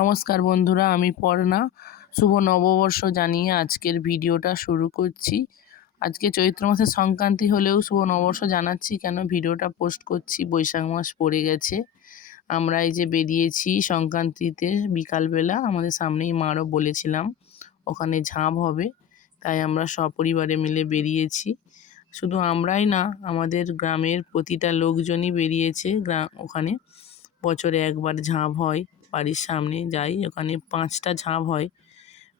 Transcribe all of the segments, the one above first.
নমস্কার বন্ধুরা, আমি পর্ণা। শুভ নববর্ষ জানিয়ে আজকের ভিডিওটা শুরু করছি। আজকে চৈত্র মাসের সংক্রান্তি হলেও শুভ নববর্ষ জানাচ্ছি কেন ভিডিওটা পোস্ট করছি, বৈশাখ মাস পড়ে গেছে। আমরা এই যে বেরিয়েছি সংক্রান্তিতে বিকালবেলা, আমাদের সামনেই মারও বলেছিলাম, ওখানে ঝাঁপ হবে, তাই আমরা সপরিবারে মিলে বেরিয়েছি। শুধু আমরাই না, আমাদের গ্রামের প্রতিটা লোকজনই বেরিয়েছে গ্রাম ওখানে। বছরে একবার ঝাঁপ হয়। বাড়ির সামনে যাই, ওখানে পাঁচটা ঝাঁপ হয়।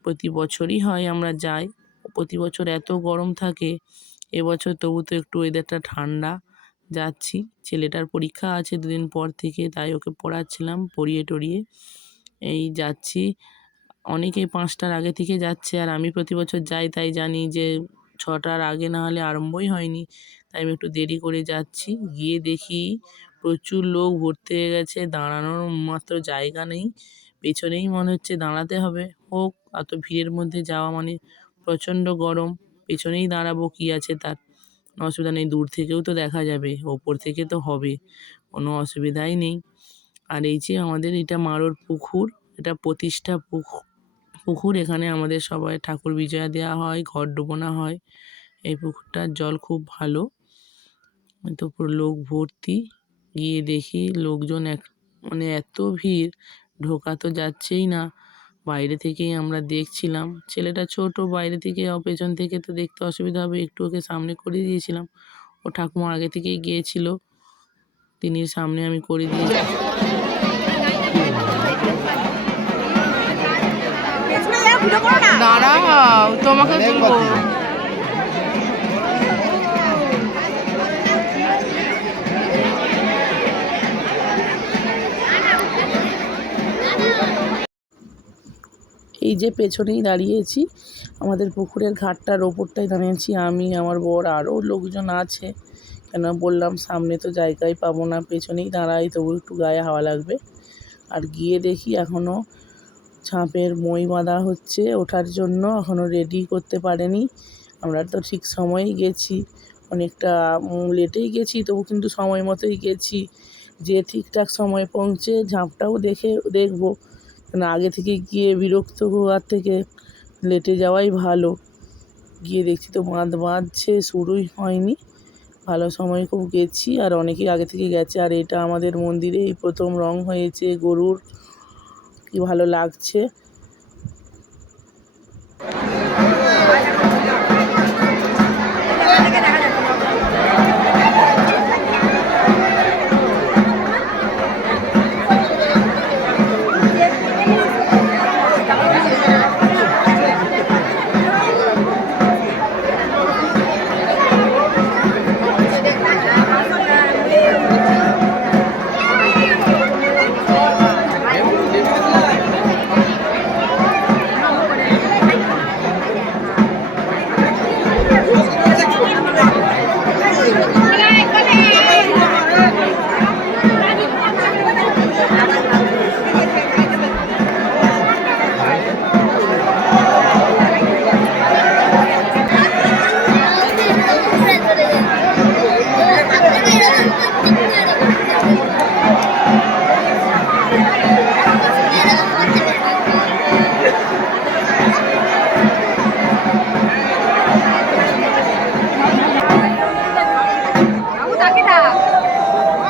প্রতি বছরই হয় আমরা যাই। প্রতি বছর এত গরম থাকে এবছর তবু তো একটু ওয়েদারটা ঠান্ডা। যাচ্ছি, ছেলেটার পরীক্ষা আছে দুদিন পর থেকে, তাই ওকে পড়াচ্ছিলাম, পড়িয়ে টড়িয়ে। এই যাচ্ছি। অনেকেই পাঁচটার আগে থেকে যাচ্ছে, আর আমি প্রতি বছর যাই, তাই জানি যে ছটার আগে না হলে আরম্ভই হয়নি। আমি একটু দেরি করে যাচ্ছি। গিয়ে দেখি প্রচুর লোক ভর্তি হয়ে গেছে। দাঁড়ানোর মাত্র জায়গা নেই। পেছনেই মনে হচ্ছে দাঁড়াতে হবে। হোক, এত ভিড়ের মধ্যে যাওয়া মানে প্রচণ্ড গরম। পেছনেই দাঁড়াবো কী আছে তার? অসুবিধা নেই, দূর থেকেও তো দেখা যাবে। ওপর থেকে তো হবে। কোনো অসুবিধাই নেই। আর এই যে আমাদের এটা মারোর পুকুর, এটা প্রতিষ্ঠা পুকুর পুকুর। এখানে আমাদের সবাই ঠাকুর বিজয়া দেওয়া হয়, ঘর ডুবোনা হয়। এই পুকুরটার জল খুব ভালো। তো পুরো লোক ভর্তি। গিয়ে দেখি লোকজন এক মানে এত ভিড় ঢোকা তো যাচ্ছেই না। বাইরে থেকেই আমরা দেখছিলাম। ছেলেটা ছোট বাইরে থেকে পেছন থেকে তো দেখতে অসুবিধা হবে একটু ওকে সামনে করে দিয়েছিলাম। ও ঠাকুমা আগে থেকেই গিয়েছিল। তিনি সামনে আমি করে দিয়েছি। দাঁড়াও তোমাকে এই যে পেছনেই দাঁড়িয়েছি, আমাদের পুকুরের ঘাটটার ওপরটায় দাঁড়িয়েছি আমি, আমার বর, আরও লোকজন আছে। কেন বললাম, সামনে তো জায়গায় পাবো না, পেছনেই দাঁড়াই, তবু একটু গায়ে হাওয়া লাগবে। আর গিয়ে দেখি এখনও ঝাঁপের মই বাঁধা হচ্ছে, ওঠার জন্য এখনও রেডি করতে পারেনি। আমরা তো ঠিক সময়েই গেছি, অনেকটা লেটেই গেছি, তবু কিন্তু সময় মতোই গেছি। যে ঠিকঠাক সময় পৌঁছে ঝাঁপটাও দেখে, দেখব। না, আগে থেকে গিয়ে বিরক্ত হওয়ার থেকে লেটে যাওয়াই ভালো। গিয়ে দেখছি তো বাঁধ বাঁধছে, শুরুই হয়নি। ভালো সময় খুব গেছি আর অনেকেই আগে থেকে গেছে। আর এটা আমাদের মন্দিরে এই প্রথম রং হয়েছে গরুর। কি ভালো লাগছে।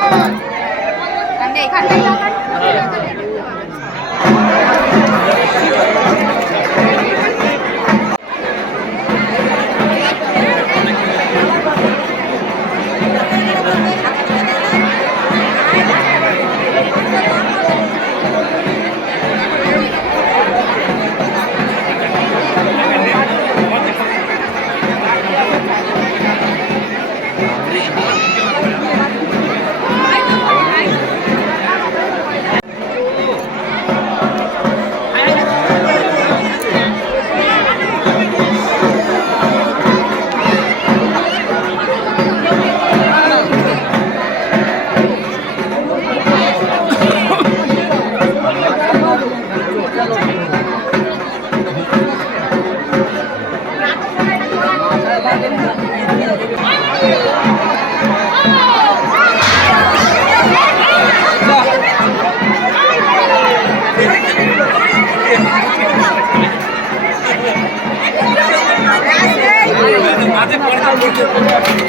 啊，那你看。Obrigado.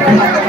Gracias.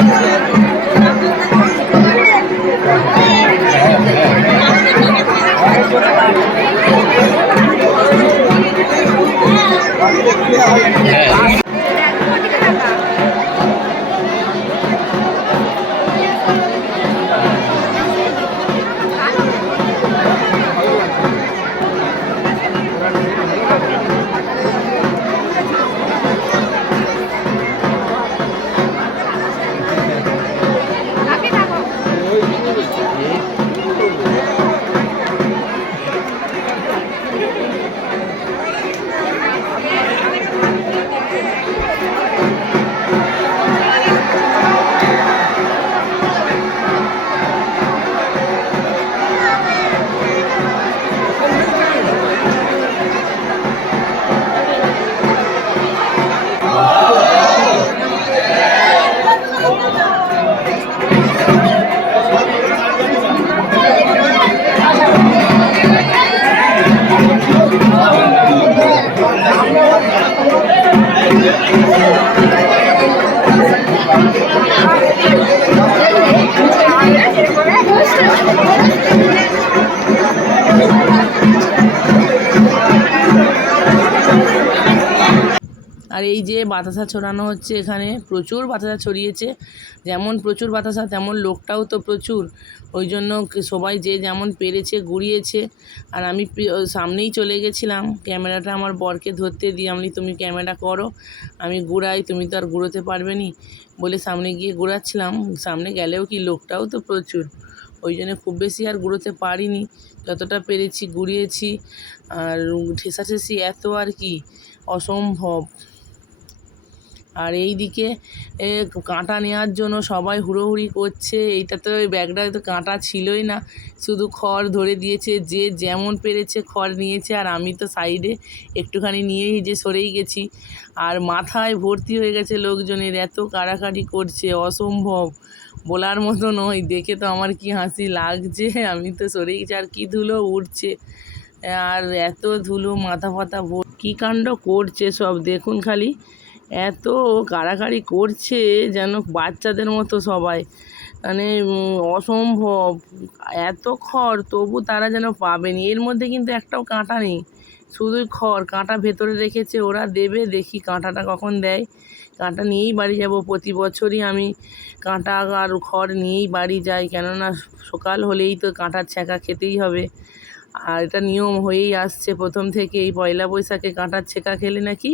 আর এই যে বাতাসা ছড়ানো হচ্ছে এখানে, প্রচুর বাতাসা ছড়িয়েছে। যেমন প্রচুর বাতাসা, তেমন লোকটাও তো প্রচুর। ওই জন্য সবাই যে যেমন পেরেছে, গুড়িয়েছে। আর আমি সামনেই চলে গেছিলাম। ক্যামেরাটা আমার বরকে ধরতে দিয়ে আমি তুমি ক্যামেরা করো। আমি গুড়াই, তুমি তো আর গুঁড়োতে পারবে নি। বলে সামনে গিয়ে গুড়াচ্ছিলাম। সামনে গেলেও কি, লোকটাও তো প্রচুর। ওই জন্য খুব বেশি আর গুঁড়োতে পারিনি। যতটা পেরেছি, গুড়িয়েছি। আর ঠেসাঠেসি এত আর কি, অসম্ভব। আর এই দিকে কাঁটা নেওয়ার জন্য সবাই হুড়োহুড়ি করছে। এইটা তো ওই ব্যাগটায় তো কাঁটা ছিলই না। শুধু খড় ধরে দিয়েছে, যে যেমন পেরেছে খড় নিয়েছে। আর আমি তো সাইডে একটুখানি নিয়েই যে সরেই গেছি। আর মাথায় ভর্তি হয়ে গেছে লোকজনের। এত কাড়াকাড়ি করছে, অসম্ভব। বলার মতো নয়। দেখে তো আমার কি হাসি লাগছে। আমি তো সরেই গেছি, আর কী ধুলো উঠছে আর এত ধুলো, মাথা ভর কী কাণ্ড করছে সব, দেখুন খালি। এত কাড়াকাড়ি করছে যেন বাচ্চাদের মতো সবাই। মানে অসম্ভব। এত খড়, তবু তারা যেন পাবেনি। এর মধ্যে কিন্তু একটাও কাঁটা নেই। শুধুই খড়। কাঁটা ভেতরে রেখেছে ওরা, দেবে, দেখি কাঁটাটা কখন দেয়। কাঁটা নিয়েই বাড়ি যাব। প্রতি বছরই আমি কাঁটা আর খড় নিয়েই বাড়ি যাই। কেননা, সকাল হলেই তো কাঁটার ছ্যাঁকা খেতেই হবে। আর এটা নিয়ম হয়েই আসছে। প্রথম থেকে এই পয়লা বৈশাখে কাঁটার ছেঁকা খেলে নাকি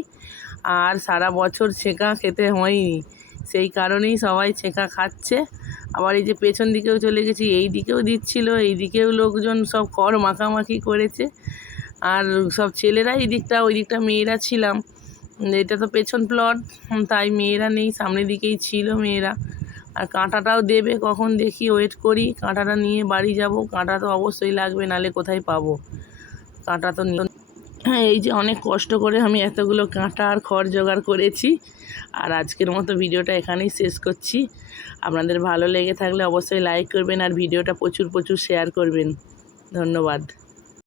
আর সারা বছর ছেঁকা খেতে হয়নি। সেই কারণেই সবাই ছেঁকা খাচ্ছে। আবার এই যে পেছন দিকেও চলে গেছি, এই দিকেও দিচ্ছিল, এই দিকেও লোকজন সব কর মাখামাখি করেছে। আর সব ছেলেরা এই দিকটা, ওই দিকটা মেয়েরা ছিলাম। এটা তো পেছন প্লট তাই মেয়েরা নেই, সামনের দিকেই ছিল মেয়েরা। আর কাঁটাটাও দেবে কখন দেখি ওয়েট করি। কাঁটাটা নিয়ে বাড়ি যাব, কাঁটা তো অবশ্যই লাগবে, নালে কোথায় পাবো? কাঁটা তো এই যে অনেক কষ্ট করে আমি এতগুলো কাঁটা আর খড় জোগাড় করেছি। আর আজকের মতো ভিডিওটা এখানেই শেষ করছি। আপনাদের ভালো লেগে থাকলে অবশ্যই লাইক করবেন আর ভিডিওটা প্রচুর প্রচুর শেয়ার করবেন। ধন্যবাদ।